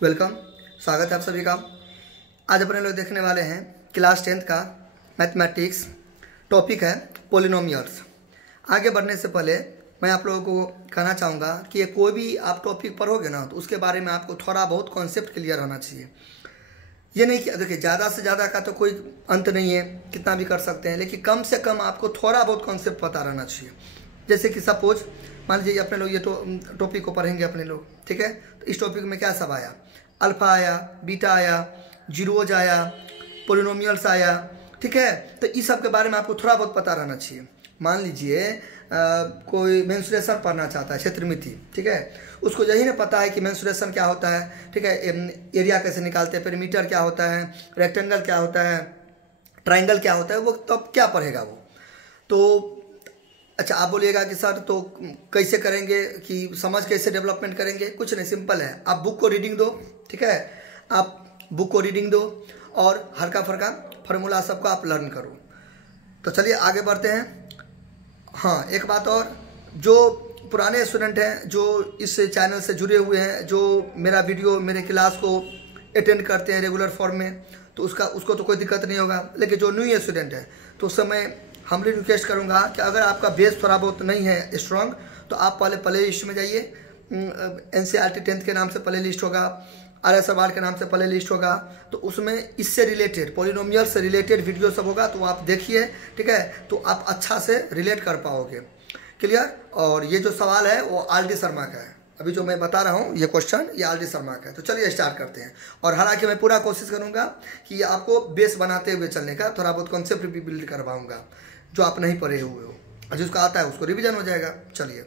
Welcome, स्वागत है आप सभी का। आज अपने लोग देखने वाले हैं क्लास 10th का मैथमेटिक्स। टॉपिक है पोलिनोमियल्स। आगे बढ़ने से पहले मैं आप लोगों को कहना चाहूँगा कि ये कोई भी आप टॉपिक पढ़ोगे ना तो उसके बारे में आपको थोड़ा बहुत कॉन्सेप्ट क्लियर होना चाहिए। ये नहीं कि देखिए ज़्यादा से ज़्यादा का तो कोई अंत नहीं है, कितना भी कर सकते हैं, लेकिन कम से कम आपको थोड़ा बहुत कॉन्सेप्ट पता रहना चाहिए। जैसे कि सपोज मान लीजिए अपने लोग ये टॉपिक को पढ़ेंगे अपने लोग, ठीक है। तो इस टॉपिक में क्या सब आया, अल्फा आया, बीटा आया, जीरोज आया, पोलिनोमियल्स आया, ठीक है। तो इस सब के बारे में आपको थोड़ा बहुत पता रहना चाहिए। मान लीजिए कोई मेंसुरेशन पढ़ना चाहता है, क्षेत्रमिति, ठीक है। उसको यही ना पता है कि मेंसुरेशन क्या होता है, ठीक है, एरिया कैसे निकालते हैं, पेरीमीटर क्या होता है, रेक्टेंगल क्या होता है, ट्राइंगल क्या होता है, वो तब क्या पढ़ेगा वो। तो अच्छा, आप बोलिएगा कि सर तो कैसे करेंगे, कि समझ कैसे डेवलपमेंट करेंगे। कुछ नहीं, सिंपल है। आप बुक को रीडिंग दो, ठीक है, आप बुक को रीडिंग दो और हल्का फुल्का फार्मूला सबको आप लर्न करो। तो चलिए आगे बढ़ते हैं। हाँ, एक बात और, जो पुराने स्टूडेंट हैं जो इस चैनल से जुड़े हुए हैं, जो मेरा वीडियो मेरे क्लास को अटेंड करते हैं रेगुलर फॉर्म में, तो उसको तो कोई दिक्कत नहीं होगा। लेकिन जो न्यू स्टूडेंट है तो उस समय हमली रिक्वेस्ट करूंगा कि अगर आपका बेस थोड़ा बहुत नहीं है स्ट्रांग, तो आप पहले प्ले लिस्ट में जाइए। NCERT 10th के नाम से प्ले लिस्ट होगा, RS अवार्ड के नाम से प्ले लिस्ट होगा। तो उसमें इससे रिलेटेड, पॉलिनोमियल से रिलेटेड वीडियो सब होगा, तो आप देखिए, ठीक है। तो आप अच्छा से रिलेट कर पाओगे। क्लियर। और ये जो सवाल है वो RD शर्मा का है। अभी जो मैं बता रहा हूँ ये क्वेश्चन, ये RD शर्मा का है। तो चलिए स्टार्ट करते हैं। और हालांकि मैं पूरा कोशिश करूँगा कि आपको बेस बनाते हुए चलने का, थोड़ा बहुत कॉन्सेप्ट भी बिल्ड करवाऊँगा जो आप नहीं पढ़े हुए हो, और जिसको आता है उसको रिवीजन हो जाएगा। चलिए,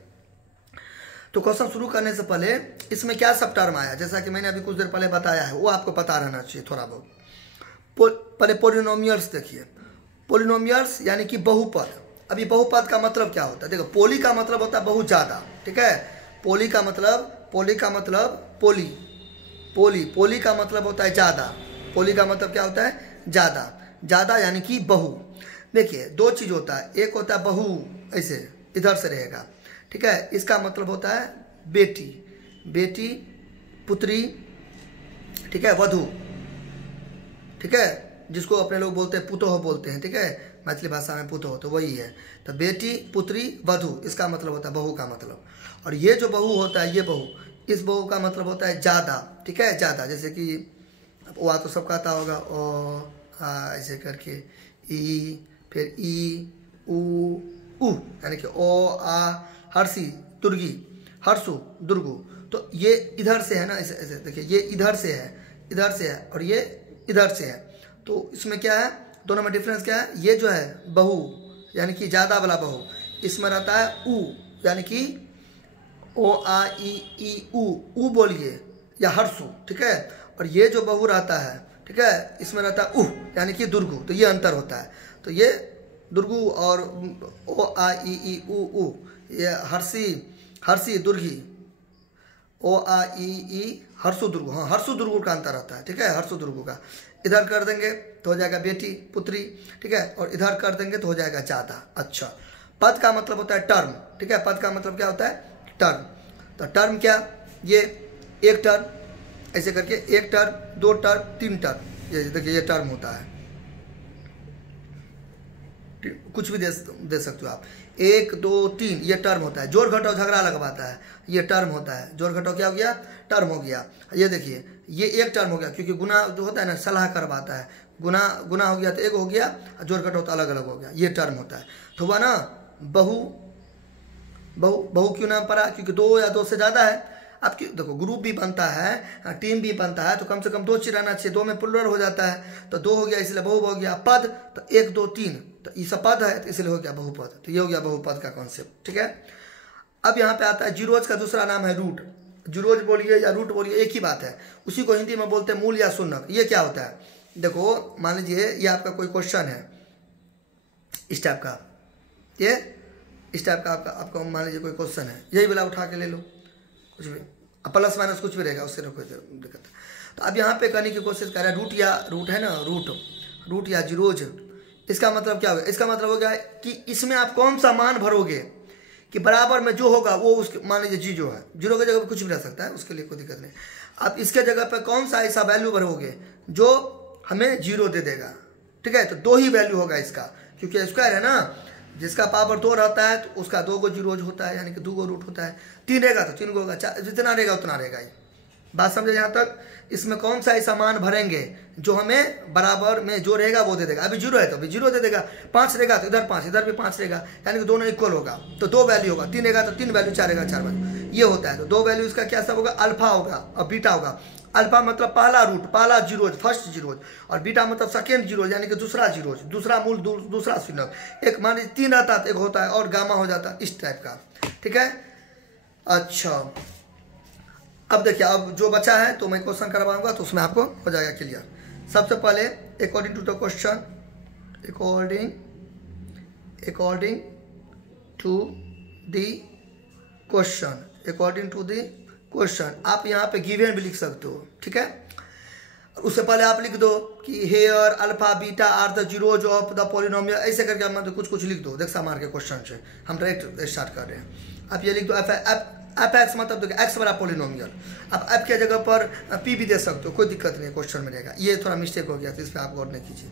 तो क्वेश्चन शुरू करने से पहले इसमें क्या सब टर्म आया, जैसा कि मैंने अभी कुछ देर पहले बताया है, वो आपको पता रहना चाहिए थोड़ा बहुत। पहले पोलिनोमियल्स देखिए। पोलिनोमियल्स यानी कि बहुपद। अभी बहुपद का मतलब क्या होता है, देखो, पोली का मतलब होता है बहुत ज़्यादा, ठीक है। पोली का मतलब पोली का मतलब होता है ज़्यादा। पोली का मतलब क्या होता है, ज़्यादा यानी कि बहु। देखिए, दो चीज़ होता है, एक होता है बहु, ऐसे इधर से रहेगा, ठीक है। इसका मतलब होता है बेटी, पुत्री, ठीक है, वधू, ठीक है, जिसको अपने लोग बोलते हैं पुतोह बोलते हैं, ठीक है, मैथिली भाषा में पुतोह, तो वही है। तो बेटी, पुत्री, वधू, इसका मतलब होता है बहू का मतलब। और ये जो बहू होता है, ये बहू, इस बहू का मतलब होता है ज़्यादा, ठीक है, ज़्यादा। जैसे कि वह तो सबका आता होगा, ओ ऐसे करके, ई, फिर ई, उ, यानी कि ओ, आ, हर्षी, दुर्गी, हर्षु, दुर्गु। तो ये इधर से है ना, ऐसे देखिए, ये इधर से है और ये इधर से है। तो इसमें क्या है, दोनों में डिफरेंस क्या है। ये जो है बहु यानी कि ज़्यादा वाला बहु, इसमें रहता है उ, यानी कि ओ, आ, ई, उ बोलिए, या हर्षु, ठीक है। और ये जो बहु रहता है, ठीक है, इसमें रहता है उह, यानी कि दुर्गु। तो ये अंतर होता है। तो ये दुर्गु और ओ, आ, ई, उ, ये हर्षी दुर्गी, ओ, आ, ई, हर्षु दुर्गु। हाँ, हर्षु दुर्गु का अंतर रहता है, ठीक है, हर्षु दुर्गु का। इधर कर देंगे तो हो जाएगा बेटी, पुत्री, ठीक है, और इधर कर देंगे तो हो जाएगा ज़्यादा। अच्छा, पद का मतलब होता है टर्म, ठीक है। पद का मतलब क्या होता है, टर्म। तो टर्म क्या, ये एक टर्म, ऐसे करके एक टर्म, दो टर्म, तीन टर्म, ये देखिए ये टर्म होता है। कुछ भी दे सकते हो आप, 1 2 3, ये टर्म होता है। जोड़ घटाओ झगड़ा लगवाता है, ये टर्म होता है। जोड़ घटाओ क्या हो गया, टर्म हो गया। ये देखिए, ये एक टर्म हो गया, क्योंकि गुना जो होता है ना, सलाह करवाता है। गुना हो गया तो एक हो गया, जोड़ घटाओ तो अलग अलग हो गया, ये टर्म होता है। तो हुआ ना बहु क्यों नाम पड़ा, क्योंकि 2 या 2 से ज़्यादा है। आपकी देखो, ग्रुप भी बनता है, टीम भी बनता है, तो कम से कम 2 चीज रहना चाहिए। 2 में प्लुरल हो जाता है, तो 2 हो गया, इसलिए बहु हो गया। पद तो 1 2 3, तो ये सब पद है, तो इसलिए हो गया बहुपद। तो ये हो गया बहुपद का कॉन्सेप्ट, ठीक है। अब यहाँ पे आता है जीरोज का दूसरा नाम है रूट। जीरोज बोलिए या रूट बोलिए, एक ही बात है। उसी को हिंदी में बोलते हैं मूल या शून्यक। ये क्या होता है, देखो, मान लीजिए ये आपका कोई क्वेश्चन है इस टाइप का, ये इस टाइप का आपका मान लीजिए कोई क्वेश्चन है, यही वाला उठा के ले लो, कुछ भी, प्लस माइनस कुछ भी रहेगा, उससे कोई दिक्कत। तो अब यहाँ पे करने की कोशिश कर रहा है, रूट है ना, रूट या जीरोज। इसका मतलब क्या होगा, इसका मतलब हो गया कि इसमें आप कौन सा मान भरोगे, कि बराबर में जो होगा वो उसके, मान लीजिए जीरो है, जीरो की जगह पर कुछ भी रह सकता है, उसके लिए कोई दिक्कत नहीं। आप इसके जगह पर कौन सा ऐसा वैल्यू भरोगे जो हमें जीरो दे देगा, ठीक है। तो 2 ही वैल्यू होगा इसका, क्योंकि स्क्वायर है ना, जिसका पावर 2 रहता है तो उसका 2 गो जीरो होता है, यानी कि 2 गो रूट होता है। 3 रहेगा तो 3 गो होगा, जितना रहेगा उतना रहेगा। ये बात समझे यहाँ तक। इसमें कौन सा ऐसा मान भरेंगे जो हमें बराबर में जो रहेगा वो दे देगा। अभी जीरो है तो अभी जीरो दे देगा, 5 रहेगा तो इधर 5, इधर भी 5 रहेगा, यानी कि दोनों इक्वल होगा। तो 2 वैल्यू होगा, 3 रहेगा तो 3 वैल्यू, 4 रहेगा 4 वैल्यू, ये होता है। तो 2 वैल्यू इसका क्या सब होगा, अल्फा होगा और बीटा होगा। अल्फा मतलब पहला रूट, पहला जीरोज, फर्स्ट जीरोज, और बीटा मतलब सेकेंड जीरोज, यानी कि दूसरा जीरोज, दूसरा मूल, दूसरा शून्य। एक मान लीजिए 3 आता है, एक होता है और गामा हो जाता है, इस टाइप का, ठीक है। अच्छा, अब देखिए, अब जो बचा है तो मैं क्वेश्चन करवाऊंगा तो उसमें आपको हो जाएगा क्लियर। सबसे पहले according to the question, according to the question, आप यहाँ पे गिवन भी लिख सकते हो, ठीक है। उससे पहले आप लिख दो कि hair alpha beta are the zeros of the polynomial, ऐसे करके आप मतलब कुछ लिख दो। देख मार के क्वेश्चन से हम डायरेक्ट स्टार्ट कर रहे हैं। आप ये लिख दो एफ एक्स, मतलब देखो एक्स बड़ा पॉलिनोमियल। अब एफ के जगह पर पी भी दे सकते हो, कोई दिक्कत नहीं है, क्वेश्चन में रहेगा। ये थोड़ा मिस्टेक हो गया, तो इस पर आप गौर नहीं कीजिए,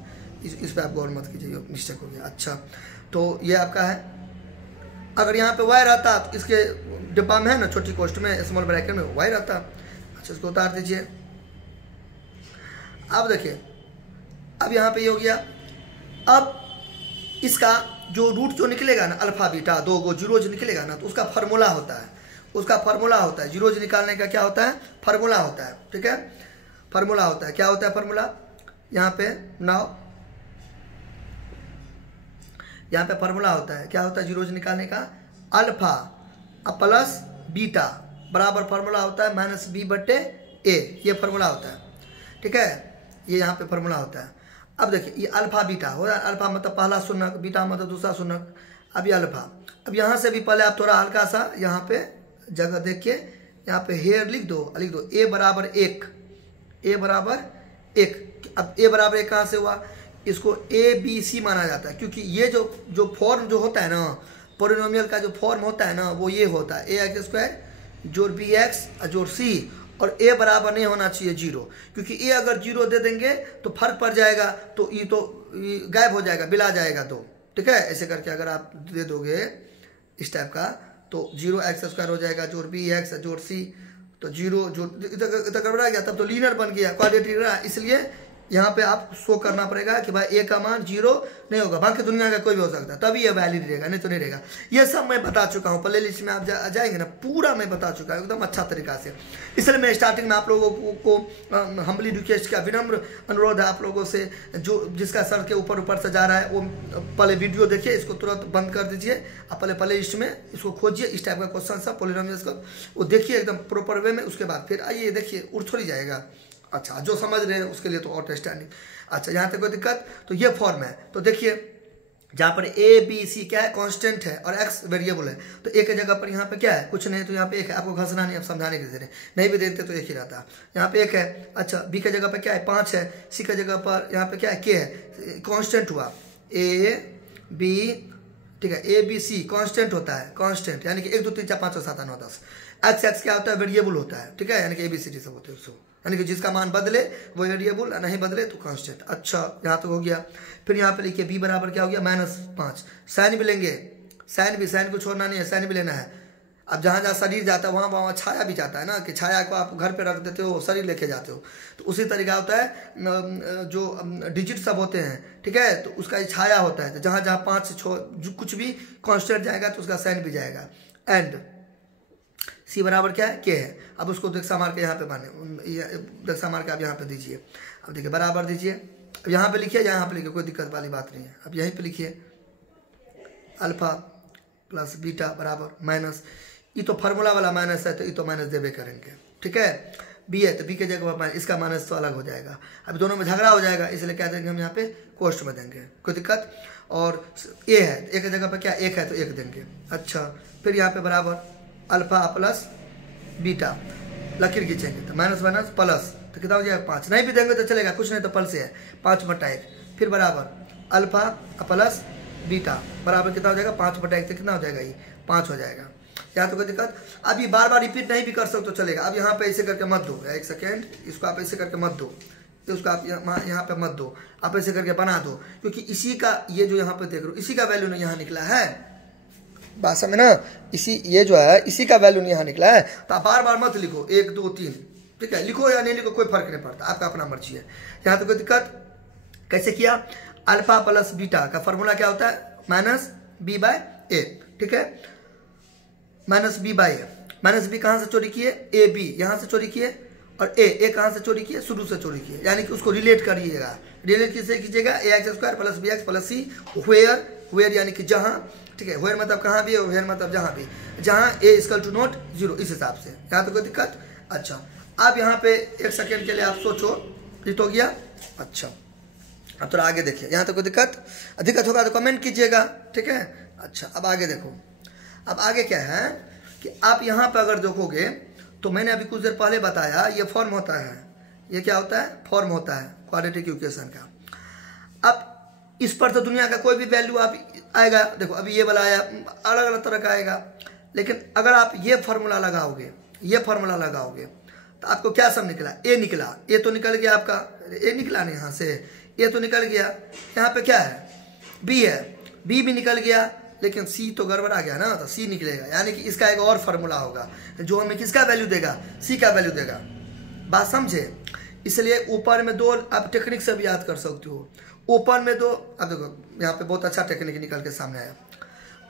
इस पर आप गौर मत कीजिए, मिस्टेक हो गया। अच्छा, तो ये आपका है। अगर यहाँ पे वाई रहता तो इसके डिब्बा में है ना, छोटी कोष्ट में स्मॉल ब्रैकेट में वाई रहता। अच्छा, इसको उतार दीजिए। अब देखिए, अब यहाँ पे ये हो गया। अब इसका जो रूट जो निकलेगा ना, अल्फा बीटा 2 गो जीरोज निकलेगा ना, तो उसका फार्मूला होता है, जीरोज निकालने का क्या होता है, फार्मूला होता है, ठीक है। फार्मूला होता है, क्या होता है फार्मूला, यहाँ पे नाउ, यहाँ पे फार्मूला होता है, क्या होता है जीरोज निकालने का, अल्फा प्लस बीटा बराबर फार्मूला होता है -b/a, ये फार्मूला होता है, ठीक है। ये यहाँ पे फार्मूला होता है। अब देखिए, ये अल्फा बीटा हो रहा है, अल्फा मतलब पहला शून्य, बीटा मतलब दूसरा शून्य। अब ये अल्फा, अब यहाँ से भी पहले आप थोड़ा हल्का सा यहाँ पे जगह देख के यहाँ पे हेयर लिख दो a बराबर 1, अब a बराबर 1 कहाँ से हुआ, इसको ABC माना जाता है, क्योंकि ये जो फॉर्म जो होता है ना, पॉलिनोमियल का जो फॉर्म होता है ना, वो ये होता है ax² जोड़ bx जोड़ c, और a बराबर नहीं होना चाहिए 0, क्योंकि a अगर 0 दे देंगे तो फर्क पड़ जाएगा, तो ये गायब हो जाएगा, बिला जाएगा, तो ठीक है। ऐसे करके अगर आप दे दोगे इस टाइप का, तो 0x² हो जाएगा जोड़ bx जोड़ c, तो 0 जो इधर गड़बड़ा गया, तब तो लीनियर बन गया, क्वाड्रेटिक रहा। इसलिए यहाँ पे आप शो करना पड़ेगा कि भाई a का मान 0 नहीं होगा, बाकी दुनिया का कोई भी हो सकता है, तभी ये वैलिड रहेगा, नहीं तो नहीं रहेगा। ये सब मैं बता चुका हूँ, प्ले लिस्ट में आप जाएंगे ना, पूरा मैं बता चुका हूँ एकदम अच्छा तरीका से। इसलिए मैं स्टार्टिंग में आप लोगों को हम्बली रिक्वेस्ट किया, विनम्र अनुरोध है आप लोगों से, जो जिसका सर के ऊपर से जा रहा है वो पहले वीडियो देखिए, इसको तुरंत बंद कर दीजिए, आप पहले प्ले लिस्ट में इसको खोजिए, इस टाइप का क्वेश्चन सब पॉलिनोमियल्स का वो देखिए एकदम प्रॉपर वे में, उसके बाद फिर आइए देखिए, उड़ थोड़ी जाएगा। अच्छा, जो समझ रहे हैं उसके लिए तो अंडरस्टैंडिंग। अच्छा, यहाँ तक कोई दिक्कत, तो ये फॉर्म है। तो देखिए, जहाँ पर ABC क्या है, कांस्टेंट है, और x वेरिएबल है, तो a के जगह पर यहाँ पे क्या है, कुछ नहीं, तो यहाँ पे 1 है। आपको घसना नहीं, आप समझाने के लिए नहीं भी देते तो 1 ही रहता, यहाँ पे 1 है। अच्छा, b के जगह पर क्या है, 5 है। c के जगह पर यहाँ पे क्या है, k है, कांस्टेंट हुआ a b, ठीक है। ABC कांस्टेंट होता है, कांस्टेंट यानी कि 1 2 3 4 5 6 7 8 9 10। x क्या होता है, वेरिएबल होता है, ठीक है, यानी कि ABCD सब होते हैं उसको, यानी कि जिसका मान बदले वो वेरिएबल, नहीं बदले तो कांस्टेंट। अच्छा, यहाँ तक हो गया। फिर यहाँ पे लिखिए b बराबर क्या हो गया, -5। साइन भी लेंगे, साइन को छोड़ना नहीं है, साइन भी लेना है। अब जहाँ जहाँ शरीर जाता है वहाँ छाया भी जाता है ना, कि छाया को आप घर पे रख देते हो, शरीर लेके जाते हो, तो उसी तरीका होता है जो डिजिट सब होते हैं, ठीक है, तो उसका छाया होता है। तो जहाँ जहाँ 5 से 6 कुछ भी कांस्टेंट जाएगा तो उसका साइन भी जाएगा। एंड c बराबर क्या है, k है। अब उसको दक्षा मार के यहाँ पे माने, दक्षा मार के आप यहाँ पे दीजिए। अब देखिए, बराबर दीजिए, अब यहाँ पे लिखिए, यहाँ पे लिखिए, कोई दिक्कत वाली बात नहीं है। अब यहीं पे लिखिए अल्फा प्लस बीटा बराबर माइनस, ये तो फार्मूला वाला माइनस है, तो ये तो माइनस देवे करेंगे, ठीक है। b है तो b के जगह पर इसका माइनस तो अलग हो जाएगा, अब दोनों में झगड़ा हो जाएगा, इसलिए क्या देंगे हम यहाँ पे कोष्ट में देंगे, कोई दिक्कत। और a है, a के जगह पर क्या 1 है तो 1 देंगे। अच्छा, फिर यहाँ पे बराबर अल्फा प्लस बीटा, लकीर खींचेंगे तो माइनस माइनस प्लस, तो कितना हो जाएगा 5। नहीं भी देंगे तो चलेगा, कुछ नहीं तो पल से है, 5/1। फिर बराबर अल्फा प्लस बीटा बराबर कितना हो जाएगा, 5/1, तो कितना हो जाएगा, ये 5 हो जाएगा। यहाँ तो कोई दिक्कत। अब ये बार बार रिपीट नहीं भी कर सकते तो चलेगा। अब यहाँ पे ऐसे करके मत दो, एक सेकेंड, इसको आप ऐसे करके मत दो, उसको आप यहाँ पे मत दो, आप ऐसे करके बना दो, क्योंकि इसी का ये जो यहाँ पे देख रहे हो इसी का वैल्यू नहीं यहाँ निकला है, बात समझ ना, इसी ये जो है इसी का वैल्यू नहीं यहाँ निकला है। तो आप बार बार मत लिखो 1 2 3, ठीक है, लिखो या नहीं लिखो कोई फर्क नहीं पड़ता, आपका अपना मर्जी है। यहाँ तो कोई दिक्कत। कैसे किया, अल्फा प्लस बीटा का फॉर्मूला क्या होता है, माइनस बी बाय ए, ठीक है, माइनस बी बाय ए। माइनस बी कहाँ से चोरी किए, ए बी यहाँ से चोरी किए, और ए कहाँ से चोरी किए, शुरू से चोरी किए, यानी कि उसको रिलेट करिएगा। रिलेट किससे कीजिएगा, A X square plus B X plus C where यानी कि जहाँ, ठीक है, वेयर मतलब कहाँ भी, वेयर मतलब जहाँ भी, जहाँ ए इक्वल टू नॉट 0, इस हिसाब से। यहाँ तो कोई दिक्कत। अच्छा, अब यहाँ पे एक सेकेंड के लिए आप सोचो, हिट हो गया। अच्छा, अब थोड़ा आगे देखिए, यहाँ तो कोई दिक्कत होगा तो कमेंट कीजिएगा, ठीक है। अच्छा, अब आगे देखो, अब आगे क्या है कि आप यहाँ पे अगर देखोगे तो मैंने अभी कुछ देर पहले बताया ये फॉर्म होता है, ये क्या होता है, फॉर्म होता है क्वाड्रेटिक इक्वेशन का। अब इस पर तो दुनिया का कोई भी वैल्यू आप आएगा, देखो अभी ये वाला आया, अलग अलग तरह का आएगा, लेकिन अगर आप ये फार्मूला लगाओगे, ये फार्मूला लगाओगे तो आपको क्या सब निकला, ए निकला, ए तो निकल गया आपका, ए निकला नहीं यहाँ से, ए तो निकल गया। यहाँ पे क्या है, बी है, बी भी निकल गया, लेकिन सी तो गड़बड़ आ गया ना, तो सी निकलेगा, यानी कि इसका एक और फार्मूला होगा जो हमें किसका वैल्यू देगा, सी का वैल्यू देगा। बात समझे। इसलिए ऊपर में 2 आप टेक्निक से भी याद कर सकते हो। ऊपर में 2, अब देखो यहाँ पे बहुत अच्छा टेक्निक निकल के सामने आया।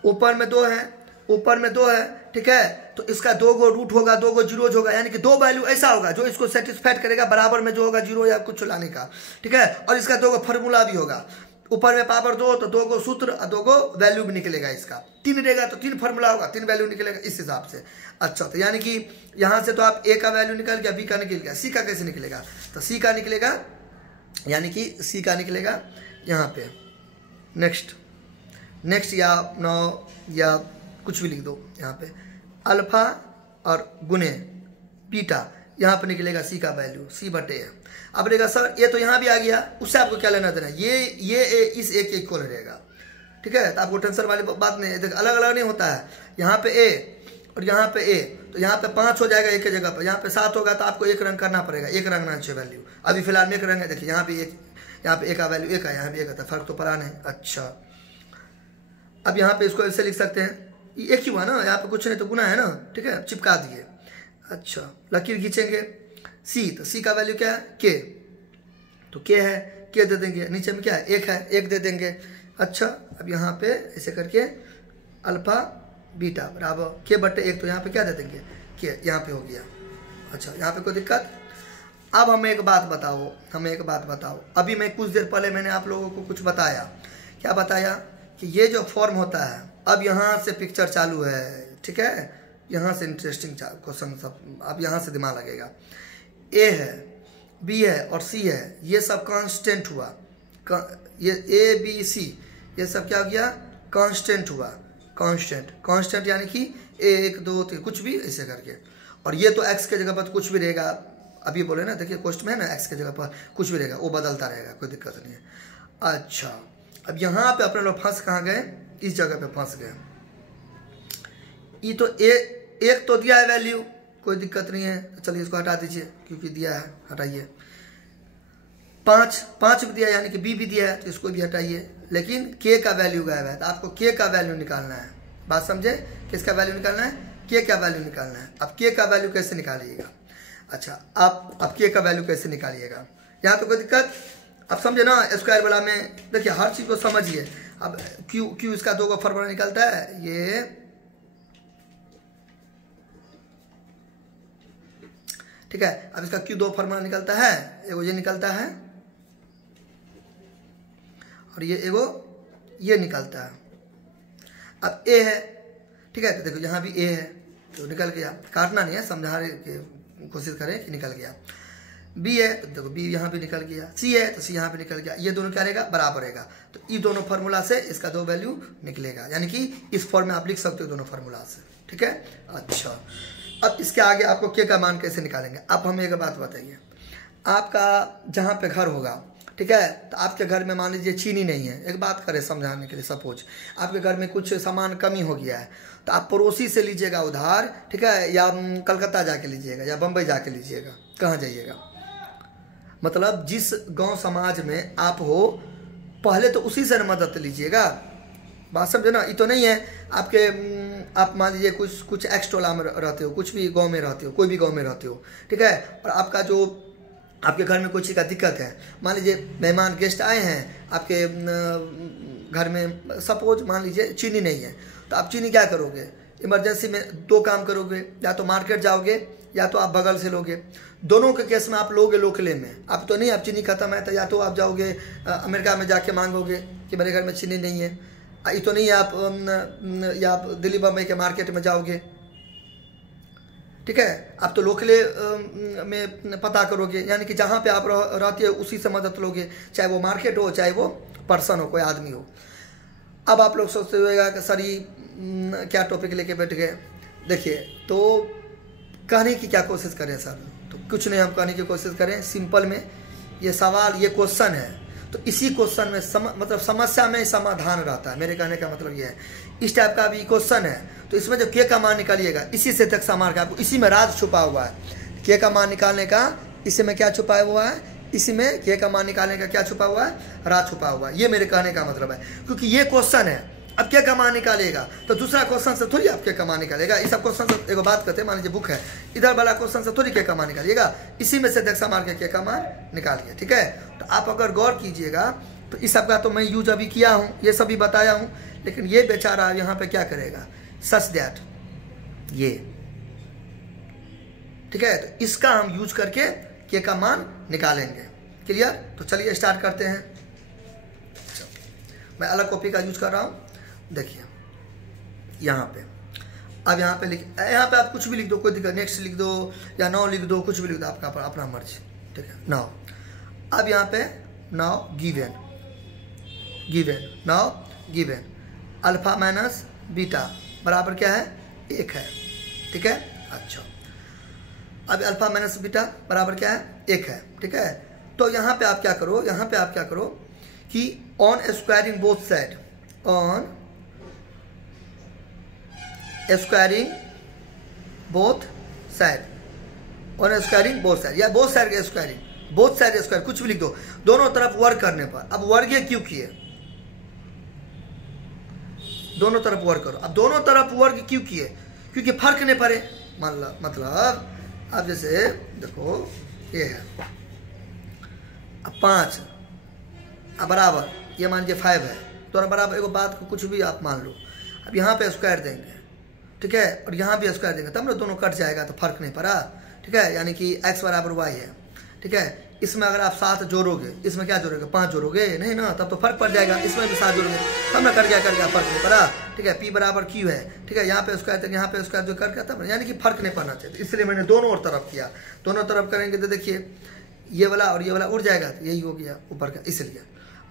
ऊपर में 2 है, ऊपर में 2 है, ठीक है, तो इसका 2 गो रूट होगा, 2 गो जीरोज होगा, यानी कि 2 वैल्यू ऐसा होगा जो इसको सेटिस्फाइड करेगा, बराबर में जो होगा 0 या कुछ लाने का, ठीक है। और इसका 2 गो फार्मूला भी होगा, ऊपर में पावर 2 तो 2 गो सूत्र और 2 गो वैल्यू भी निकलेगा। इसका 3 रहेगा तो 3 फार्मूला होगा, 3 वैल्यू निकलेगा इस हिसाब से। अच्छा, तो यानी कि यहाँ से तो आप ए का वैल्यू निकल गया, बी का निकल गया, सी का कैसे निकलेगा, तो सी का निकलेगा, यानी कि सी का निकलेगा यहाँ पे नेक्स्ट या 9 या कुछ भी लिख दो, यहाँ पे अल्फा और गुने बीटा, यहाँ पे निकलेगा सी का वैल्यू, सी बटे है। अब रहेगा सर ये तो यहाँ भी आ गया, उससे आपको क्या लेना देना, ये ए इस ए के इक्वल रहेगा, ठीक है, तो आपको टेंशन वाली बात नहीं है। अलग अलग नहीं होता है, यहाँ पे ए और यहाँ पे ए, तो यहाँ पे 5 हो जाएगा एक की जगह पर, यहाँ पे 7 होगा तो आपको एक रंग करना पड़ेगा, एक रंग ना चाहिए वैल्यू। अभी फिलहाल में एक रंग है, देखिए यहाँ पे एक, यहाँ पे ए का वैल्यू एक है, यहाँ पे एक है, फर्क तो पड़ा नहीं। अच्छा, अब यहाँ पे इसको ऐसे लिख सकते हैं, एक ही हुआ ना, यहाँ पे कुछ नहीं तो गुना है ना, ठीक है, चिपका दिए। अच्छा, लकीर खींचेंगे, सी, तो सी का वैल्यू क्या है, के, तो के है, के दे देंगे, नीचे में क्या है, एक है, एक दे देंगे। अच्छा, अब यहाँ पे ऐसे करके अल्फा बीटा बराबर के बटे 1, तो यहाँ पे क्या दे देंगे, के, यहाँ पे हो गया। अच्छा, यहाँ पे कोई दिक्कत। अब हमें एक बात बताओ, अभी मैं कुछ देर पहले मैंने आप लोगों को कुछ बताया, क्या बताया कि ये जो फॉर्म होता है, अब यहाँ से पिक्चर चालू है, ठीक है, यहाँ से इंटरेस्टिंग क्वेश्चन सब, अब यहाँ से दिमाग लगेगा। ए है, बी है और सी है, ये सब कांस्टेंट हुआ, ये ए बी सी ये सब क्या हो गया, कांस्टेंट हुआ, कांस्टेंट यानी कि 1 2 3 कुछ भी ऐसे करके, और ये तो एक्स के जगह पर कुछ भी रहेगा। अभी बोले ना, देखिए क्वेश्चन में है ना, एक्स के जगह पर कुछ भी रहेगा, वो बदलता रहेगा, कोई दिक्कत नहीं है। अच्छा, अब यहाँ पे अपने लोग फंस कहाँ गए, इस जगह पे फंस गए। ये तो एक तो दिया है वैल्यू, कोई दिक्कत नहीं है, तो चलिए इसको हटा दीजिए क्योंकि दिया है, हटाइए। 5 भी दिया, यानी कि बी भी दिया है, तो इसको भी हटाइए, लेकिन के का वैल्यू गायब है, तो आपको के का वैल्यू निकालना है। बात समझे, किसका वैल्यू निकालना है, के का वैल्यू निकालना है। अब के का वैल्यू कैसे निकालिएगा, अच्छा अब के का वैल्यू कैसे निकालिएगा, यहाँ तो कोई दिक्कत। अब समझे ना, स्क्वायर वाला में देखिए हर चीज़ को समझिए। अब क्यू इसका 2 का फॉर्मूला निकलता है, ये ठीक है। अब इसका क्यू 2 फॉर्मूला निकलता है, एगो ये निकलता है और ये एगो ये निकलता है। अब ए है, ठीक है, तो देखो यहाँ भी ए है, तो निकल गया, काटना नहीं है, समझाने की कोशिश करें कि निकल गया। बी है, तो देखो बी यहाँ पे निकल गया, सी है तो सी यहाँ पे निकल गया, ये दोनों क्या रहेगा, बराबर रहेगा, तो ये दोनों फार्मूला से इसका 2 वैल्यू निकलेगा, यानी कि इस फॉर्म में आप लिख सकते हो दोनों फार्मूला से, ठीक है। अच्छा, अब इसके आगे आपको के का मान कैसे निकालेंगे। आप हमें एक बात बताइए, आपका जहाँ पे घर होगा, ठीक है, तो आपके घर में मान लीजिए चीनी नहीं है, एक बात करें समझाने के लिए, सपोज आपके घर में कुछ सामान कमी हो गया है, तो आप पड़ोसी से लीजिएगा उधार, ठीक है, या कलकत्ता जाके लीजिएगा या बम्बई जाके लीजिएगा, कहाँ जाइएगा। मतलब जिस गांव समाज में आप हो पहले तो उसी से मदद लीजिएगा। बात समझे ना। ये तो नहीं है आपके आप मान लीजिए कुछ एक्स टोला में रहते हो, कुछ भी गांव में रहते हो, कोई भी गांव में रहते हो, ठीक है, और आपका जो आपके घर में कोई चीज़ का दिक्कत है, मान लीजिए मेहमान गेस्ट आए हैं आपके घर में, सपोज मान लीजिए चीनी नहीं है, तो आप चीनी क्या करोगे, इमरजेंसी में दो काम करोगे, या तो मार्केट जाओगे या तो आप बगल से लोगे। दोनों के केस में आप लोगे लोकले में, आप तो नहीं, आप चीनी खत्म है तो या तो आप जाओगे अमेरिका में जाके मांगोगे कि मेरे घर में चीनी नहीं है, ये तो नहीं आप या आप दिल्ली बम्बई के मार्केट में जाओगे, ठीक है, आप तो लोकले में पता करोगे, यानी कि जहाँ पे आप रहते हो उसी से मदद लोगे, चाहे वो मार्केट हो चाहे वो पर्सन हो, कोई आदमी हो। अब आप लोग सोचते हुएगा कि सर ये क्या टॉपिक लेके बैठ गए। देखिए, तो कहने की क्या कोशिश करें सर, तो कुछ नहीं, हम कहने की कोशिश करें सिंपल में, ये सवाल, ये क्वेश्चन है, तो इसी क्वेश्चन में मतलब समस्या में समाधान रहता है। मेरे कहने का मतलब ये है, इस टाइप का भी क्वेश्चन है, तो इसमें जो के का मान निकालिएगा इसी से तक समार का, आपको इसी में राज छुपा हुआ है। के का मान निकालने का इसी में क्या छुपा हुआ है, इसी में के का मान निकालने का क्या छुपा हुआ है, राज छुपा हुआ है। ये मेरे कहने का मतलब है, क्योंकि ये क्वेश्चन है। अब क्या का मान निकालेगा तो दूसरा क्वेश्चन से थोड़ी आप क्या का मान निकालेगा। इस सब क्वेश्चन से एगो बात करते हैं, मान लीजिए बुक है, इधर वाला क्वेश्चन से थोड़ी क्या का मान निकालिएगा, इसी में से दक्षा मार के क्या का मान निकालिए, ठीक है। तो आप अगर गौर कीजिएगा तो इस सब का तो मैं यूज अभी किया हूँ, ये सभी बताया हूँ, लेकिन ये बेचारा यहाँ पे क्या करेगा, सच दैट ये, ठीक है। तो इसका हम यूज करके के का मान निकालेंगे। क्लियर। तो चलिए स्टार्ट करते हैं। मैं अलग कॉपी का यूज कर रहा हूँ। देखिए यहाँ पे, अब यहाँ पे आप कुछ भी लिख दो, कोई दिक्कत, नेक्स्ट लिख दो या नाउ लिख दो, कुछ भी लिख दो, आपका अपना मर्जी, ठीक है। नाउ, अब यहाँ पे now given alpha minus beta बराबर क्या है, 1 है, ठीक है। अच्छा, अब अल्फा माइनस बीटा बराबर क्या है, 1 है, ठीक है। तो यहाँ पे आप क्या करो, कि on squaring both side, on squaring both side या बोथ साइड के स्क्वायरिंग, बोथ साइड स्क्वायर, कुछ भी लिख दो, दोनों तरफ वर्क करने पर। अब वर्गीय क्यों किए, दोनों तरफ वर्क करो। अब दोनों तरफ वर्ग क्यों किए, क्योंकि फर्क नहीं पड़े। मतलब अब जैसे देखो ये है, अब 5 अब बराबर, ये मान लीजिए 5 है, तो बराबर एगो बात को कुछ भी आप मान लो। अब यहाँ पे स्क्वायर देंगे, ठीक है, और यहाँ भी स्क्वायर देंगे, तब ना दोनों कट जाएगा, तो फर्क नहीं पड़ा, ठीक है। यानी कि x बराबर y है, ठीक है। इसमें अगर आप 7 जोड़ोगे, इसमें क्या जोड़ोगे, 5 जोड़ोगे, नहीं ना, तब तो फर्क पड़ जाएगा। इसमें भी 7 जोड़ोगे, तब ना कट गया, फर्क नहीं पड़ा, ठीक है। p बराबर q है, ठीक है, यहाँ पे स्क्वायर देंगे, यहाँ पे स्क्वायर जो कर गया, तब यानी कि फर्क नहीं पड़ना चाहिए। इसलिए मैंने दोनों और तरफ किया। दोनों तरफ करेंगे तो देखिए ये वाला और ये वाला उड़ जाएगा, तो यही हो गया ऊपर का, इसलिए।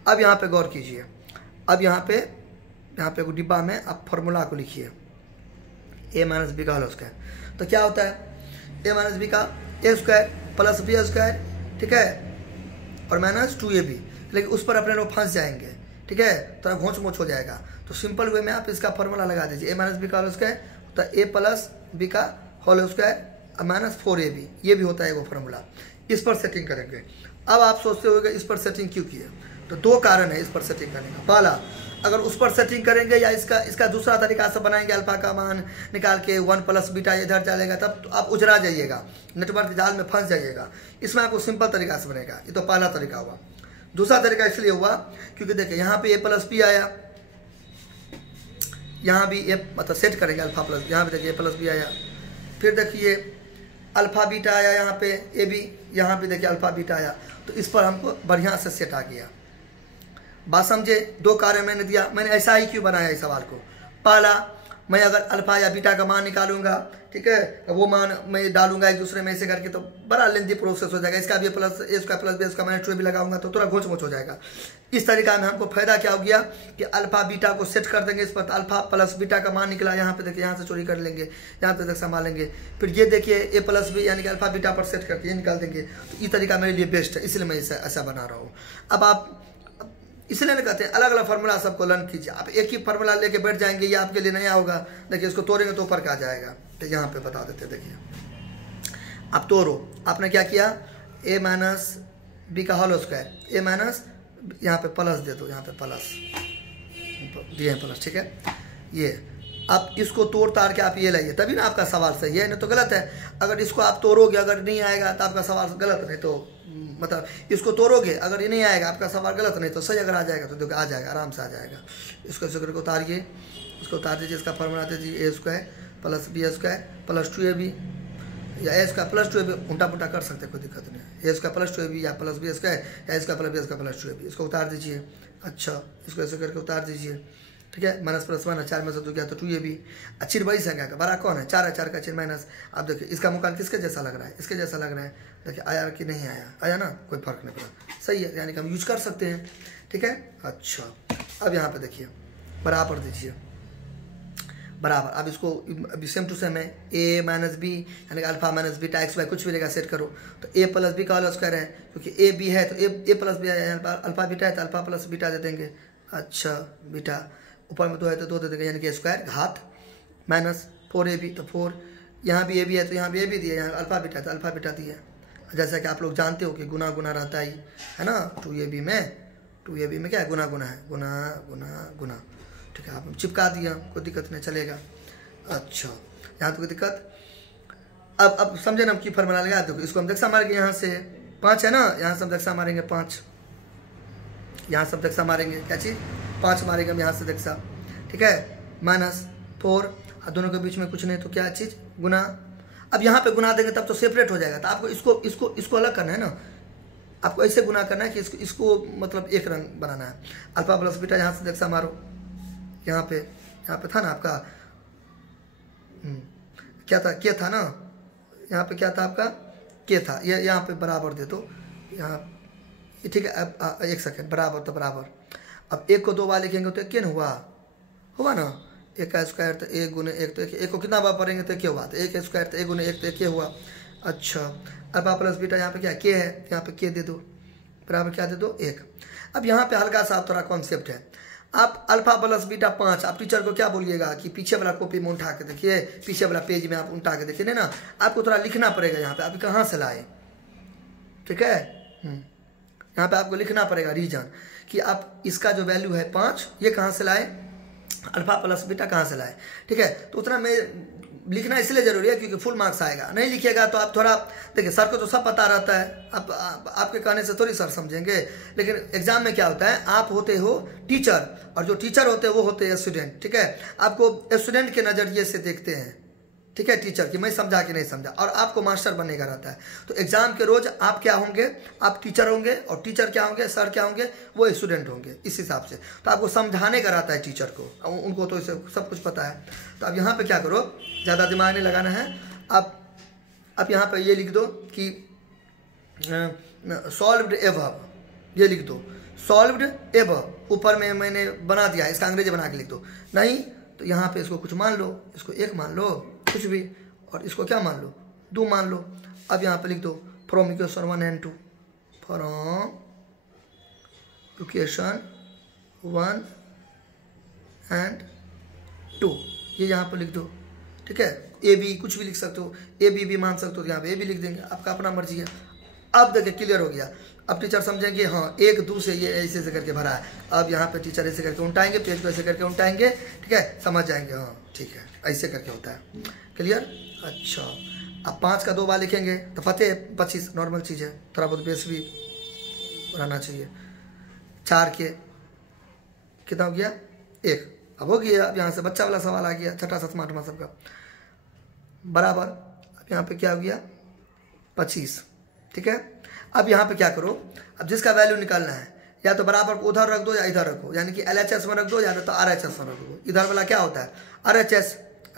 अब यहाँ पे गौर कीजिए, अब यहाँ पे डिब्बा में आप फॉर्मूला को लिखिए, a माइनस बी का होल स्क्वायर। तो क्या होता है, a माइनस बी का a square plus B square, ठीक है, और माइनस 2ab, लेकिन उस पर अपने लोग फंस जाएंगे, ठीक है, तो घोंच मोच हो जाएगा। तो सिंपल वे में आप इसका फॉर्मूला लगा दीजिए, a माइनस बी का होल स्क्वायर, तो a प्लस बी का होल स्क्वायर माइनस 4ab, ये भी होता है वो फॉर्मूला। इस पर सेटिंग करेंगे। अब आप सोचते होंगे इस पर सेटिंग क्यों किए, तो 2 कारण है इस पर सेटिंग करने का। पहला, अगर उस पर सेटिंग करेंगे या इसका दूसरा तरीका से बनाएंगे, अल्फा का मान निकाल के 1 प्लस बीटा इधर डालेगा, तब तो आप उजरा जाइएगा, नेटवर्क जाल में फंस जाइएगा। इसमें आपको सिंपल तरीका से बनेगा, ये तो पहला तरीका हुआ। दूसरा तरीका इसलिए हुआ क्योंकि देखिए यहाँ पे a प्लस बी आया, यहाँ भी a मतलब सेट करेंगे अल्फा प्लस, यहाँ पे देखिए a प्लस बी आया, फिर देखिए अल्फा बीटा आया, यहाँ पे ए बी, यहाँ पे देखिए अल्फा बीटा आया, तो इस पर हमको बढ़िया से सेट आ गया। बात समझे, 2 कार्य मैंने दिया। मैंने ऐसा ही क्यों बनाया इस सवाल को, पहला मैं अगर अल्फा या बीटा का मान निकालूंगा, ठीक है, वो मान मैं डालूंगा एक दूसरे में ऐसे करके, तो बड़ा लेंथी प्रोसेस हो जाएगा। इसका भी plus A square plus B square minus 2 भी लगाऊंगा तो थोड़ा घोंच मोच हो जाएगा। इस तरीका में हमको फायदा क्या हो गया कि अल्फा बीटा को सेट कर देंगे इस पर, अल्फा प्लस बीटा का मान निकला, यहाँ पे देखिए, यहाँ से चोरी कर लेंगे, यहाँ पे तक संभालेंगे, फिर ये देखिए ए प्लस बी यानी कि अल्फा बीटा पर सेट करके ये निकाल देंगे। तो ये तरीका मेरे लिए बेस्ट है, इसलिए मैं ऐसा बना रहा हूँ। अब आप इसलिए नहीं कहते हैं अलग अलग फार्मूला सबको लर्न कीजिए। आप एक ही फार्मूला लेके बैठ जाएंगे, ये आपके लिए नया होगा। देखिए इसको तोड़ेंगे तो ऊपर का आ जाएगा। तो यहाँ पे बता देते, देखिए आप तोड़ो, आपने क्या किया, a माइनस बी का होल स्क्वायर, a माइनस यहाँ पे प्लस दे दो, यहाँ पे प्लस दिए हैं प्लस, ठीक है। ये आप इसको तोड़ तार के आप ये लाइए, तभी ना आपका सवाल सही है, नहीं तो गलत है। अगर इसको आप तोड़ोगे, अगर नहीं आएगा तो आपका सवाल गलत, नहीं तो मतलब इसको तोड़ोगे, अगर ये नहीं आएगा आपका सवाल गलत, नहीं तो सही। अगर आ जाएगा तो देखो आ जाएगा, आराम से आ जाएगा। इसको इस को उतारिए, इसको उतार दीजिए, इसका फॉर्मूला दीजिए a square plus B square plus 2ab, या a स्क्वायर प्लस 2ab, उल्टा पुल्टा कर सकते हैं, कोई दिक्कत नहीं। a स्क्वायर प्लस 2ab या प्लस बी स्क्वायर या a square plus B square plus 2ab, इसको उतार दीजिए। अच्छा, इसको ऐसे करके उतार दीजिए, ठीक है। माइनस प्लस 1 है, 4 में से 2 गया तो 2ab। चिर वही संख्या का बड़ा कौन है, 4 है, 4 का चिर माइनस। आप देखिए इसका मुकाम किसके जैसा लग रहा है, इसके जैसा लग रहा है। देखिए आया कि नहीं आया, आया ना, कोई फर्क नहीं पड़ा, सही है, यानी कि हम यूज कर सकते हैं, ठीक है। अच्छा, अब यहाँ पे देखिए बराबर दीजिए, बराबर। अब इसको अभी सेम टू सेम है, a माइनस बी यानी कि alpha minus beta X Y कुछ भी रहेगा सेट करो, तो a प्लस बी का होल स्क्वायर है, क्योंकि a b है तो a प्लस बी है, अल्फा बीटा है तो अल्फा प्लस बीटा दे देंगे। अच्छा, बीटा ऊपर में 2 है तो 2 दे देंगे, यानी कि स्क्वायर घात माइनस 4ab, तो 4 यहाँ भी a b है तो यहाँ भी a b दिया, यहाँ अल्फा बीटा है तो अल्फा बीटा दिया। जैसा कि आप लोग जानते हो कि गुना गुना रहता ही है ना, 2ab में क्या है, गुना गुना है, गुना गुना गुना, ठीक है। आप चिपका दिया, कोई दिक्कत नहीं, चलेगा। अच्छा, यहाँ तो कोई दिक्कत। अब समझे ना हम की फॉर्मूला लगा, देखो इसको हम दक्षा मारेंगे, यहाँ से 5 है ना, यहाँ से हम दक्षा मारेंगे 5, यहाँ से हम दक्षा मारेंगे, क्या चीज़ 5 मारेंगे हम यहाँ से दक्षा, ठीक है। माइनस 4, और दोनों के बीच में कुछ नहीं तो क्या चीज़, गुना। अब यहाँ पे गुना देंगे तब तो सेपरेट हो जाएगा, तो आपको इसको अलग करना है ना, आपको ऐसे गुना करना है कि इसको मतलब एक रंग बनाना है। अल्फा प्लस बीटा यहाँ से दक्षा मारो, यहाँ पे था ना आपका क्या था, के था ना, यहाँ पे क्या था आपका, के था, ये यहाँ पे बराबर दे दो यहाँ, ठीक है। अब एक सेकेंड, बराबर तो बराबर। अब 1 को 2 बार लिखेंगे तो क्या हुआ ना, 1 का स्क्वायर तो 1 गुने 1, तो 1 को कितना बार पढ़ेंगे तो क्या हुआ, तो 1 स्क्वायर तो 1 गुने 1 तो क्या हुआ। अच्छा, अल्फा प्लस बीटा यहाँ पे क्या के है, यहाँ पे के दे दो, बराबर क्या दे दो 1। अब यहाँ पे हल्का सा थोड़ा कॉन्सेप्ट है, आप अल्फा प्लस बीटा 5, आप टीचर को क्या बोलिएगा कि पीछे वाला कॉपी में उठा के देखिए, पीछे वाला पेज में आप उठा के देखिए, नहीं ना, आपको थोड़ा लिखना पड़ेगा यहाँ पे, आप कहाँ से लाए, ठीक है। यहाँ पे आपको लिखना पड़ेगा रीजन कि आप इसका जो वैल्यू है 5, ये कहाँ से लाए, अल्फा प्लस बीटा कहाँ से लाए, ठीक है। तो उतना में लिखना इसलिए जरूरी है क्योंकि फुल मार्क्स आएगा, नहीं लिखिएगा तो आप थोड़ा देखिए, सर को तो सब पता रहता है, आपके कहने से थोड़ी सर समझेंगे, लेकिन एग्जाम में क्या होता है, आप होते हो टीचर और जो टीचर होते हैं वो होते हैं स्टूडेंट, ठीक है। आपको स्टूडेंट के नज़रिए से देखते हैं, ठीक है, टीचर कि मैं समझा कि नहीं समझा, और आपको मास्टर बनने का रहता है। तो एग्जाम के रोज आप क्या होंगे, आप टीचर होंगे, और टीचर क्या होंगे, सर क्या होंगे, वो स्टूडेंट होंगे, इस हिसाब से। तो आपको समझाने का रहता है टीचर को, उनको तो इसे सब कुछ पता है। तो अब यहाँ पे क्या करो, ज़्यादा दिमाग नहीं लगाना है। अब यहाँ पे ये लिख दो कि सॉल्व्ड एबव, ये लिख दो सॉल्व्ड एबव, ऊपर में मैंने बना दिया, इसका अंग्रेजी बना के लिख दो। नहीं तो यहाँ पे इसको कुछ मान लो, इसको 1 मान लो, कुछ भी, और इसको क्या मान लो, 2 मान लो। अब यहाँ पे लिख दो from equation 1 and 2, from equation 1 and 2, ये यहाँ पे लिख दो, ठीक है। ए बी कुछ भी लिख सकते हो, ए बी भी मान सकते हो, यहाँ पे ए भी लिख देंगे, आपका अपना मर्जी है। अब देखिए क्लियर हो गया, अब टीचर समझेंगे हाँ 1 2 से ये ऐसे ऐसे करके भरा है। अब यहाँ पे टीचर ऐसे करके उल्टाएंगे, पेज को ऐसे करके उल्टाएंगे, ठीक है, समझ जाएंगे हाँ ठीक है, ऐसे करके होता है, क्लियर। अच्छा, अब 5 का 2 बार लिखेंगे तो पते है 25, नॉर्मल चीज़ है, थोड़ा बहुत बेस भी रहना चाहिए। 4 के कितना हो गया 1, अब हो गया। अब यहाँ से बच्चा वाला सवाल आ गया, 6ठा 7वां 8वां सबका बराबर। अब यहाँ पे क्या हो गया 25, ठीक है। अब यहाँ पे क्या करो, अब जिसका वैल्यू निकालना है या तो बराबर को उधर रख दो या इधर रखो, यानी कि LHS में रख दो या तो RHS में रख दो। इधर वाला क्या होता है RHS,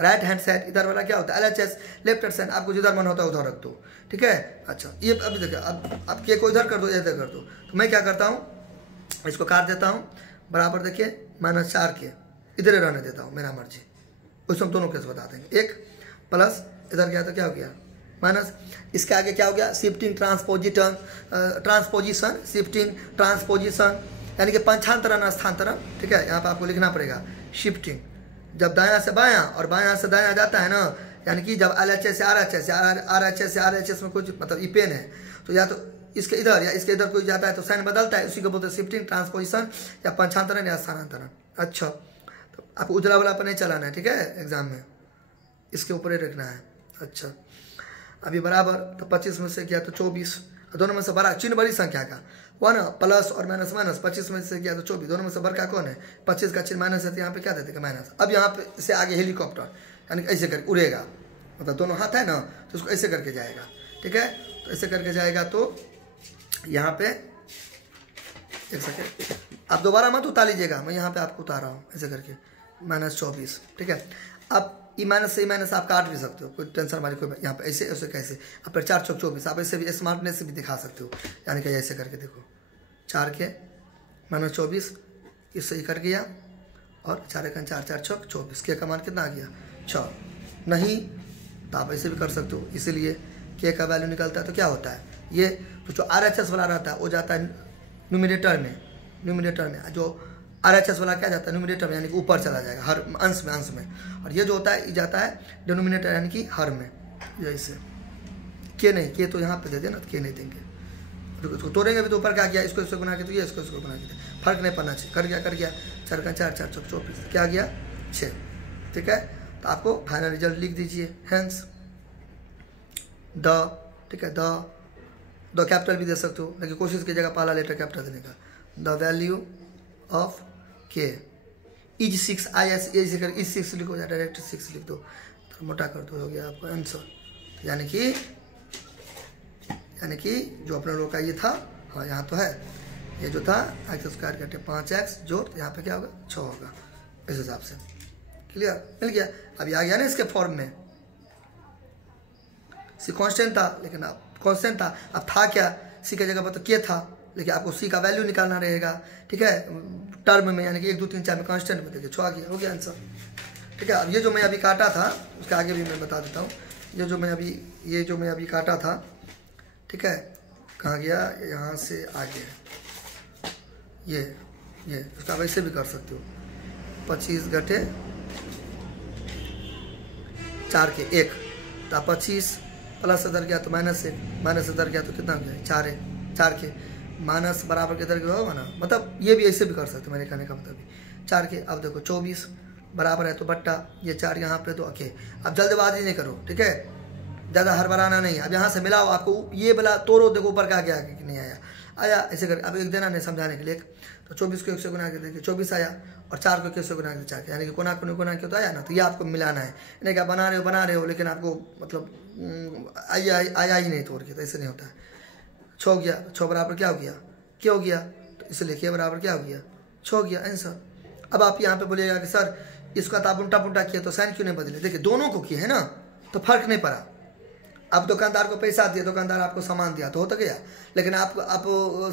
राइट हैंड साइड, इधर वाला क्या होता है LHS, लेफ्ट हैंड साइड। आपको जिधर मन होता है उधर रख दो, ठीक है। अच्छा, ये अभी देखिए, अब के को इधर कर दो, इधर कर दो, तो मैं क्या करता हूँ, इसको काट देता हूँ, बराबर देखिए -4 के इधर रहने देता हूँ, मेरा मर्जी, उसमें हम दोनों केस बता देंगे। 1 प्लस इधर गया तो क्या हो गया माइनस, इसके आगे क्या हो गया शिफ्टिंग ट्रांसपोजिशन, शिफ्टिंग ट्रांसपोजिशन, यानी कि पंचांतरण स्थानांतरण, ठीक है। यहाँ पे आपको लिखना पड़ेगा शिफ्टिंग। जब दायां से बायां और बायां से दायां जाता है ना, यानी कि जब LHS से RHS या RHS से RHS में कुछ मतलब ई पेन है तो या तो इसके इधर या इसके इधर कोई जाता है तो साइन बदलता है, उसी को बोलते हैं शिफ्टिंग, ट्रांसपोजिशन या पंचांतरण या स्थानांतरण। अच्छा, तो आपको उजला वाला पर नहीं चलाना है, ठीक है, एग्जाम में इसके ऊपर ही रखना है। अच्छा, अभी बराबर, तो 25 में से किया तो 24, दोनों में से बड़ा चिन्ह बड़ी संख्या का 1 प्लस और माइनस माइनस, 25 में से किया तो 24, दोनों में से बड़ा कौन है 25 का चिन्ह माइनस है तो यहाँ पे क्या देते हैं माइनस। अब यहाँ पे से आगे हेलीकॉप्टर यानी कि ऐसे करके उड़ेगा, मतलब दोनों हाथ है ना तो उसको ऐसे करके जाएगा, ठीक है। तो ऐसे करके जाएगा तो यहाँ पे एक सेकेंड आप दोबारा मत उतार लीजिएगा, मैं यहाँ पे आपको उतार रहा हूँ ऐसे करके -24, ठीक है। अब ई माइनस से ई माइनस आप काट भी सकते हो, कोई टेंशन वाली कोई, यहाँ पे ऐसे ऐसे कैसे, अब फिर 4 चौक 24, आप ऐसे भी स्मार्टनेस से भी दिखा सकते हो, यानी कि ऐसे करके देखो 4 के -24 इससे ही कर गया और 4 1 4 4 चौक 24, के का मान कितना आ गया 6, नहीं तो आप ऐसे भी कर सकते हो। इसीलिए के का वैल्यू निकलता है तो क्या होता है ये, तो जो RHS वाला रहता है वो जाता है न्यूमिनेटर में, जो RHS वाला क्या जाता है न्यूमिनेटर में, यानी कि ऊपर चला जाएगा हर अंश में, और ये जो होता है ये जाता है डिनोमिनेटर यानी कि हर में। जैसे के नहीं, के तो यहाँ पे दे देना, के नहीं देंगे तो इसको तोड़ेंगे भी तो ऊपर क्या किया, इसको इसको बना के तो ये इसको बना के, फर्क नहीं पड़ना चाहिए। कर गया 4 का 4 4 चौक 24, क्या गया 6, ठीक है। तो आपको फाइनल रिजल्ट लिख दीजिए, हैंस द, ठीक है, द कैपिटल भी दे सकते हो, लेकिन कोशिश कीजिएगा पहला लेटर कैपिटल देने का। द वैल्यू ऑफ के इज 6 IS इज 6 लिखो या डायरेक्ट 6 लिख दो, तो मोटा कर दो, हो गया आपका आंसर। यानी कि जो अपने लोग का ये था, हाँ यहाँ तो है, ये जो था x² काटे 5x जोड़, यहाँ पे क्या होगा 6 होगा, इस हिसाब से। क्लियर, मिल गया। अभी आ गया ना इसके फॉर्म में, सी कांस्टेंट था लेकिन अब कांस्टेंट था, अब था क्या, सी की जगह पर तो के था, लेकिन आपको सी का वैल्यू निकालना रहेगा, ठीक है, टर्म में, यानी कि 1 2 3 4 में कांस्टेंट में। देखिए 6 आ गया, हो गया आंसर, ठीक है। अब ये जो मैं अभी काटा था उसके आगे भी मैं बता देता हूँ, ये जो मैं अभी काटा था, ठीक है, कहाँ गया, यहाँ से आगे ये उसका वैसे भी कर सकते हो, 25 घटे 4 के 1, तो 25 प्लस इधर गया तो -1, माइनस इधर गया तो कितना गया 4 के माइनस बराबर के इधर गया होगा ना, मतलब ये भी ऐसे भी कर सकते, मेरे कहने का मतलब 4 के। अब देखो 24 बराबर है तो बट्टा, ये 4 यहाँ पे तो ओके। अब जल्दबाजी नहीं करो, ठीक है, ज़्यादा हड़बड़ाना नहीं। अब यहाँ से मिलाओ, आपको ये बोला तोड़ो, देखो ऊपर क्या गया कि नहीं आया ऐसे कर। अब एक देना नहीं समझाने के लिए, तो 24 को 1 से गुना के देखिए 24 आया, और 4 को 1 से गुना के 4, यानी कि कोना के तो आया ना, तो ये आपको मिलाना है। नहीं क्या बना रहे हो लेकिन आपको मतलब आया ही नहीं तोड़ के, तो ऐसे नहीं होता है। 6 हो गया, 6 बराबर क्या हो गया, क्या हो गया, तो इसलिए के बराबर क्या हो गया 6 हो गया आंसर। अब आप यहाँ पे बोलिएगा कि सर इसका तो आप उल्टा पुल्टा किया तो साइन क्यों नहीं बदले, देखिए दोनों को किए है ना, तो फर्क नहीं पड़ा। आप दुकानदार को पैसा दिए, दुकानदार आपको सामान दिया तो हो तो गया, लेकिन आप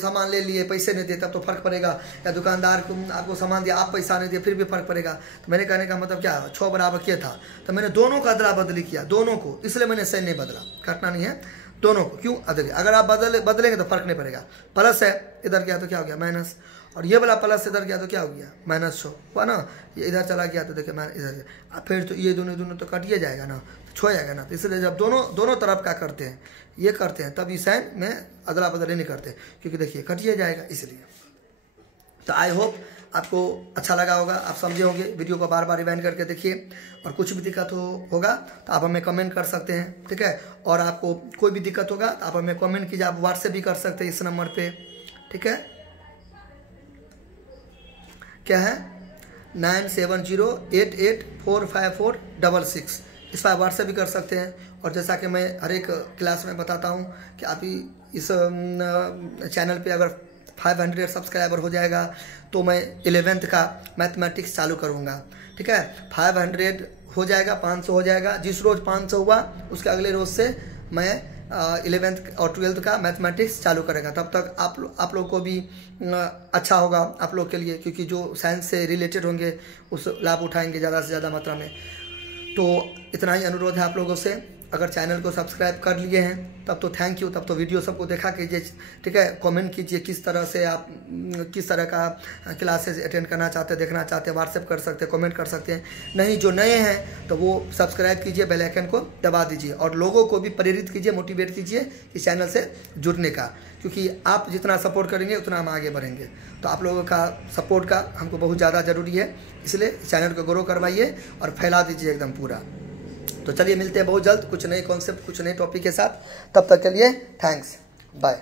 सामान ले लिए पैसे नहीं दिए तब तो फर्क पड़ेगा, या दुकानदार को आपको सामान दिया आप पैसा नहीं दिए फिर भी फर्क पड़ेगा। तो मेरे कहने का मतलब क्या है, 6 बराबर किया था तो मैंने दोनों का अदला बदली किया, दोनों को, इसलिए मैंने साइन नहीं बदला, काटना नहीं है, दोनों को। क्यों अगर आप बदलेंगे तो फर्क नहीं पड़ेगा। प्लस है इधर गया तो क्या हो गया माइनस, और ये वाला प्लस इधर गया तो क्या हो गया -6 हुआ ना, ये इधर चला गया तो देखिए इधर, फिर तो ये दोनों तो कटिए जाएगा ना, छो जाएगा ना। तो इसलिए जब दोनों तरफ क्या करते हैं, ये करते हैं, तब इस साइन में अदला बदली नहीं करते, क्योंकि देखिए कटिए जाएगा इसलिए। तो आई होप आपको अच्छा लगा होगा, आप समझे होंगे। वीडियो को बार बार रिवाइंड करके देखिए, और कुछ भी दिक्कत होगा तो आप हमें कमेंट कर सकते हैं, ठीक है। और आपको कोई भी दिक्कत होगा तो आप हमें कमेंट कीजिए, आप व्हाट्सएप भी कर सकते हैं इस नंबर पे, ठीक है, क्या है 9708845466, इस पर व्हाट्सएप भी कर सकते हैं। और जैसा कि मैं हर एक क्लास में बताता हूँ कि आप इस चैनल पे अगर 500 सब्सक्राइबर हो जाएगा तो मैं 11th का मैथमेटिक्स चालू करूँगा, ठीक है। 500 हो जाएगा, 500 हो जाएगा, जिस रोज़ 500 हुआ उसके अगले रोज़ से मैं 11th और 12th का मैथमेटिक्स चालू करेगा। तब तक आप लोग को भी अच्छा होगा आप लोग के लिए, क्योंकि जो साइंस से रिलेटेड होंगे उस लाभ उठाएंगे ज़्यादा से ज़्यादा मात्रा में। तो इतना ही अनुरोध है आप लोगों से। अगर चैनल को सब्सक्राइब कर लिए हैं तब तो थैंक यू, तब तो वीडियो सबको देखा कीजिए, ठीक है। कमेंट कीजिए किस तरह से आप किस तरह का क्लासेस अटेंड करना चाहते हैं, देखना चाहते हैं, व्हाट्सएप कर सकते हैं, कमेंट कर सकते हैं। नहीं, जो नए हैं तो वो सब्सक्राइब कीजिए, बेल आइकन को दबा दीजिए और लोगों को भी प्रेरित कीजिए, मोटिवेट कीजिए इस चैनल से जुड़ने का, क्योंकि आप जितना सपोर्ट करेंगे उतना हम आगे बढ़ेंगे। तो आप लोगों का सपोर्ट का हमको बहुत ज़्यादा ज़रूरी है, इसलिए चैनल को ग्रो करवाइए और फैला दीजिए एकदम पूरा। तो चलिए मिलते हैं बहुत जल्द कुछ नए कॉन्सेप्ट, कुछ नए टॉपिक के साथ। तब तक के लिए थैंक्स, बाय।